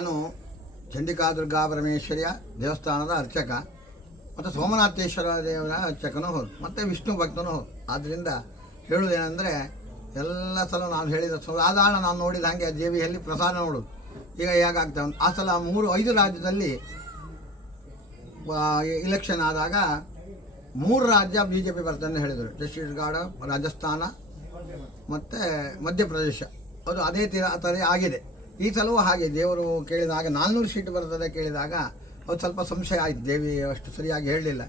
ನಾನು ಚಂಡಿಕಾ ದುರ್ಗಾ ಪರಮೇಶ್ವರಿಯ ದೇವಸ್ಥಾನದ ಅರ್ಚಕ, ಮತ್ತು ಸೋಮನಾಥೇಶ್ವರ ದೇವರ ಅರ್ಚಕನೂ ಹೌದು, ಮತ್ತು ವಿಷ್ಣು ಭಕ್ತನೂ ಹೌದು. ಆದ್ದರಿಂದ ಹೇಳುವುದೇನೆಂದರೆ ಎಲ್ಲ ಸಲ ನಾನು ಹೇಳಿದ ಸಾಧಾರಣ ನಾನು ನೋಡಿದ ಹಾಗೆ ದೇವಿಯಲ್ಲಿ ಪ್ರಸಾದ ನೋಡೋದು. ಈಗ ಹೇಗಾಗ್ತದೆ ಆ ಸಲ ಮೂರು, ಐದು ರಾಜ್ಯದಲ್ಲಿ ಇಲೆಕ್ಷನ್ ಆದಾಗ ಮೂರು ರಾಜ್ಯ ಬಿ ಜೆ ಪಿ ಬರ್ತದೆ ಹೇಳಿದರು. ಛತ್ತೀಸ್ಗಢ, ರಾಜಸ್ಥಾನ, ಮತ್ತು ಮಧ್ಯಪ್ರದೇಶ. ಅದು ಅದೇ ತೀರ ಥರ ಆಗಿದೆ. ಈ ಸಲವೂ ಹಾಗೆ, ದೇವರು ಕೇಳಿದಾಗ ನಾಲ್ನೂರು ಸೀಟ್ ಬರ್ತದೆ ಕೇಳಿದಾಗ ಅದು ಸ್ವಲ್ಪ ಸಂಶಯ ಆಯ್ತು, ದೇವಿ ಅಷ್ಟು ಸರಿಯಾಗಿ ಹೇಳಲಿಲ್ಲ.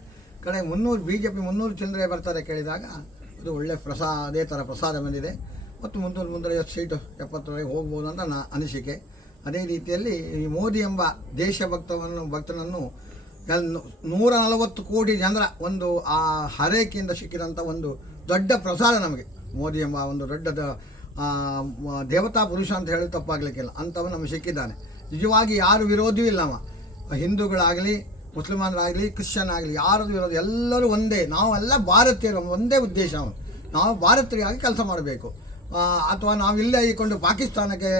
ಕಡೆ ಮುನ್ನೂರು ಬಿ ಜೆ ಪಿ ಮುನ್ನೂರು ಚಿಲ್ಲರೆ ಬರ್ತಾರೆ ಕೇಳಿದಾಗ ಅದು ಒಳ್ಳೆ ಪ್ರಸಾದ, ಅದೇ ಥರ ಪ್ರಸಾದ ಬಂದಿದೆ. ಮತ್ತು ಮುನ್ನೂರು ಮುನ್ನೂರೈವತ್ತು ಸೀಟು, ಎಪ್ಪತ್ತರವರೆಗೆ ಹೋಗ್ಬೋದು ಅಂತ ನಾ ಅನಿಸಿಕೆ. ಅದೇ ರೀತಿಯಲ್ಲಿ ಈ ಮೋದಿ ಎಂಬ ದೇಶಭಕ್ತವನ್ನು ಭಕ್ತನನ್ನು ನೂರ ನಲವತ್ತು ಕೋಟಿ ಜನರ ಒಂದು ಆ ಹರೇಕೆಯಿಂದ ಸಿಕ್ಕಿದಂಥ ಒಂದು ದೊಡ್ಡ ಪ್ರಸಾದ ನಮಗೆ. ಮೋದಿ ಎಂಬ ಒಂದು ದೊಡ್ಡದ ದೇವತಾ ಪುರುಷ ಅಂತ ಹೇಳಿ ತಪ್ಪಾಗಲಿಕ್ಕಿಲ್ಲ. ಅಂಥವ ನಮಗೆ ಸಿಕ್ಕಿದ್ದಾನೆ. ನಿಜವಾಗಿ ಯಾರು ವಿರೋಧಿಯೂ ಇಲ್ಲ ಅವ. ಹಿಂದೂಗಳಾಗಲಿ ಮುಸ್ಲಿಮಾನರಾಗಲಿ ಕ್ರಿಶ್ಚಿಯನ್ ಆಗಲಿ ಯಾರು ವಿರೋಧ, ಎಲ್ಲರೂ ಒಂದೇ. ನಾವೆಲ್ಲ ಭಾರತೀಯರು, ಒಂದೇ ಉದ್ದೇಶ ನಾವು ಭಾರತೀಯರಾಗಿ ಕೆಲಸ ಮಾಡಬೇಕು. ಅಥವಾ ನಾವು ಇಲ್ಲೇ ಇಕೊಂಡು ಪಾಕಿಸ್ತಾನಕ್ಕೆ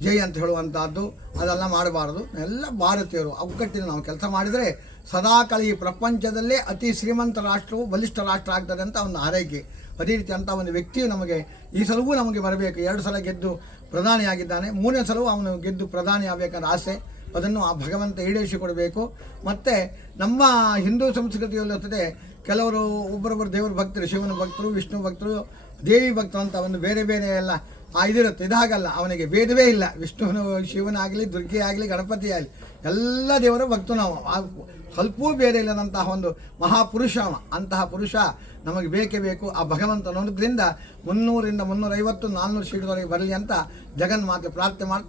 ಜೈ ಅಂತ ಹೇಳುವಂಥದ್ದು ಅದೆಲ್ಲ ಮಾಡಬಾರದು. ಎಲ್ಲ ಭಾರತೀಯರು, ಅವುಕಟ್ಟಿನ ನಾವು ಕೆಲಸ ಮಾಡಿದರೆ ಸದಾಕಾಲ ಈ ಪ್ರಪಂಚದಲ್ಲೇ ಅತಿ ಶ್ರೀಮಂತ ರಾಷ್ಟ್ರವು ಬಲಿಷ್ಠ ರಾಷ್ಟ್ರ ಆಗ್ತದೆ ಅಂತ ಒಂದು ಆರೈಕೆ ಅದೇ ರೀತಿ ಅಂತ ಒಂದು ವ್ಯಕ್ತಿಯು ನಮಗೆ, ಈ ಸಲವೂ ನಮಗೆ ಬರಬೇಕು. ಎರಡು ಸಲ ಗೆದ್ದು ಪ್ರಧಾನಿಯಾಗಿದ್ದಾನೆ. ಮೂರನೇ ಸಲವೂ ಅವನು ಗೆದ್ದು ಪ್ರಧಾನಿ ಆಸೆ. ಅದನ್ನು ಆ ಭಗವಂತ ಈಡೇರಿಸಿಕೊಡಬೇಕು. ಮತ್ತು ನಮ್ಮ ಹಿಂದೂ ಸಂಸ್ಕೃತಿಯಲ್ಲಿ ಕೆಲವರು, ಒಬ್ಬರೊಬ್ಬರು ದೇವರ ಭಕ್ತರು, ಶಿವನ ಭಕ್ತರು, ವಿಷ್ಣು ಭಕ್ತರು ದೇವಿ ಭಕ್ತ ಅಂತ ಒಂದು ಬೇರೆ ಬೇರೆ ಎಲ್ಲ ಆ ಇದಿರುತ್ತೆ. ಇದಾಗಲ್ಲ, ಅವನಿಗೆ ಭೇದವೇ ಇಲ್ಲ. ವಿಷ್ಣುವನು ಶಿವನಾಗಲಿ ದುರ್ಗೆ ಆಗಲಿ ಗಣಪತಿ ಆಗಲಿ ಎಲ್ಲ ದೇವರ ಭಕ್ತು ನಾವು. ಸ್ವಲ್ಪವೂ ಬೇರೆ ಇಲ್ಲದಂತಹ ಒಂದು ಮಹಾಪುರುಷ ಅವ. ಅಂತಹ ಪುರುಷ ನಮಗೆ ಬೇಕೇ ಬೇಕು. ಆ ಭಗವಂತ ನೋಡೋದ್ರಿಂದ ಮುನ್ನೂರಿಂದ ಮುನ್ನೂರೈವತ್ತು, ನಾಲ್ನೂರು ಸೀಟ್ವರೆಗೆ ಬರಲಿ ಅಂತ ಜಗನ್ಮಾತೆ ಪ್ರಾರ್ಥನೆ ಮಾಡ್ತಾ